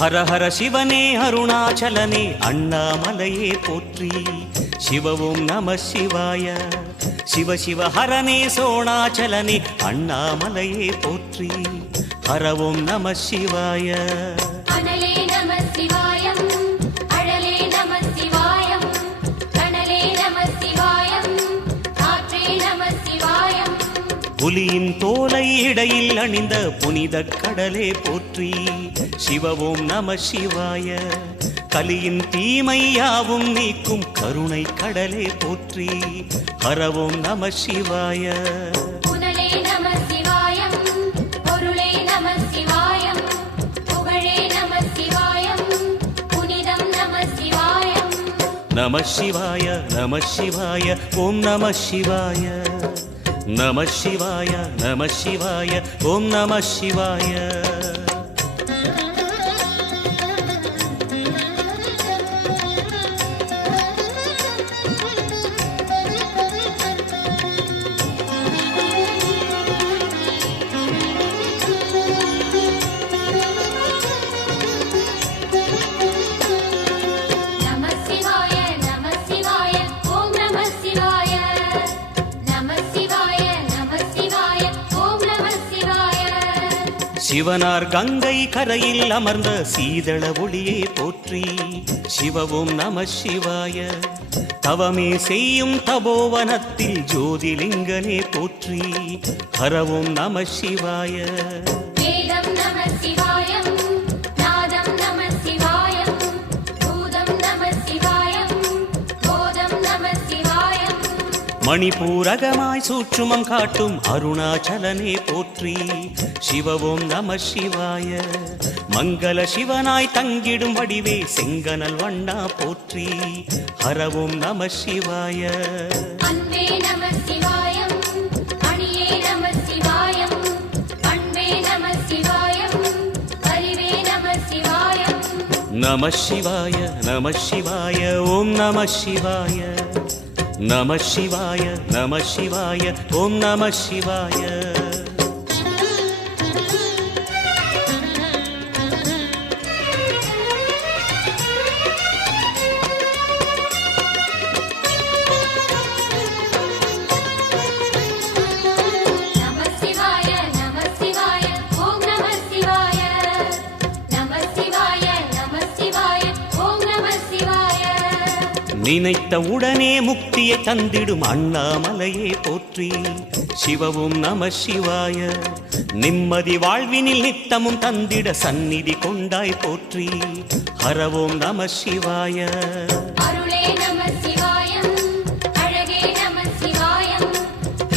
ஹர ஹர சிவனே அருணாச்சலனே அண்ணாமலையே போற்றி. சிவ ஓம் நம சிவாய. சிவ சிவ ஹரனே சோணாச்சலனே அண்ணாமலையே போற்றி. ஹர ஓம் நம சிவாய. அனலே நம சிவாயம், அழலே நம சிவாயம், கனலே நம சிவாயம், காற்றே நம சிவாயம். புலியின் தோலை இடையில் அணிந்த புனித கடலே போற்றி. சிவ ஓம் நம சிவாய. கலியின் தீமையாவும் நீக்கும் கருணை கடலே போற்றி. ஹர ஓம் நம சிவாய. புனலே நம சிவாயம், பொருளே நம சிவாயம், புகழே நம சிவாயம், புனிதம் நம சிவாயம். நம சிவாய நம சிவாய ஓம் நம சிவாய. நம சிவாய நம சிவாய ஓம் நம சிவாய. நம சிவாய நம சிவாய ஓம் நம சிவாய. நம சிவாய நம சிவாய ஓம் நம சிவாய. சிவனார் கங்கை கரையில் அமர்ந்த சீதள ஒளியே போற்றி. சிவ ஓம் நம சிவாய. தவமே செய்யும் தபோவனத்தில் ஜோதிலிங்கனே போற்றி. ஹர ஓம் நம சிவாய. வேதம் நம சிவாயம், நாதம் நம சிவாயம், பூதம் நம சிவாயம், போதம் நம சிவாயம். மணிபூரகமாய் சூட்சுமம் காட்டும் அருணாச்சலனே போற்றி. சிவ ஓம் நம சிவாய. மங்கள சிவனாய் தங்கிடும் வடிவே செங்கனல் வண்ணா போற்றி. ஹர ஓம் நம சிவாய. அன்பே நம சிவாயம், அணியே நம சிவாயம், அன்பே நம சிவாயம், அறிவே நம சிவாயம். நம சிவாய நம சிவாய ஓம் நம சிவாய. நம சிவாய நம சிவாய ஓம் நம சிவாய. நம சிவாய நம சிவாய ஓம் நம சிவாய. நம சிவாய நம சிவாய ஓம் நம சிவாய. நினைத்த உடனே முக்தியை தந்திடும் அண்ணாமலையே போற்றி. சிவ ஓம் நம சிவாய. நிம்மதி வாழ்வினில் நித்தமும் தந்திட சந்நிதி கொண்டாய் போற்றி. ஹர ஓம் நம சிவாய. அருளே நம சிவாயம், அழகே நம சிவாயம்,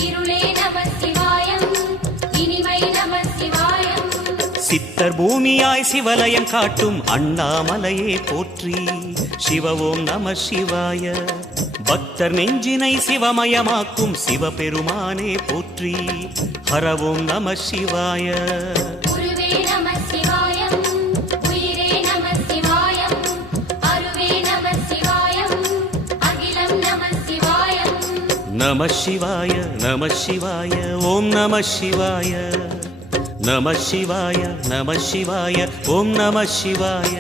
இருளே நம சிவாயம், இனிமை நம சிவாயம். சித்தர் பூமியாய் சிவலயம் காட்டும் அண்ணாமலையே போற்றி. சிவ ஓம் நம சிவாய. பக்தர் நெஞ்சினை சிவமயமாக்கும் சிவபெருமானே போற்றி. ஹர ஓம் நம சிவாய. குருவே நம சிவாயம், உயிரே நம சிவாயம், அருவே நம சிவாயம், அகிலம் நம சிவாயம். நம சிவாய நம சிவாய ஓம் நம சிவாய. நம சிவாய நம சிவாய ஓம் நம சிவாய.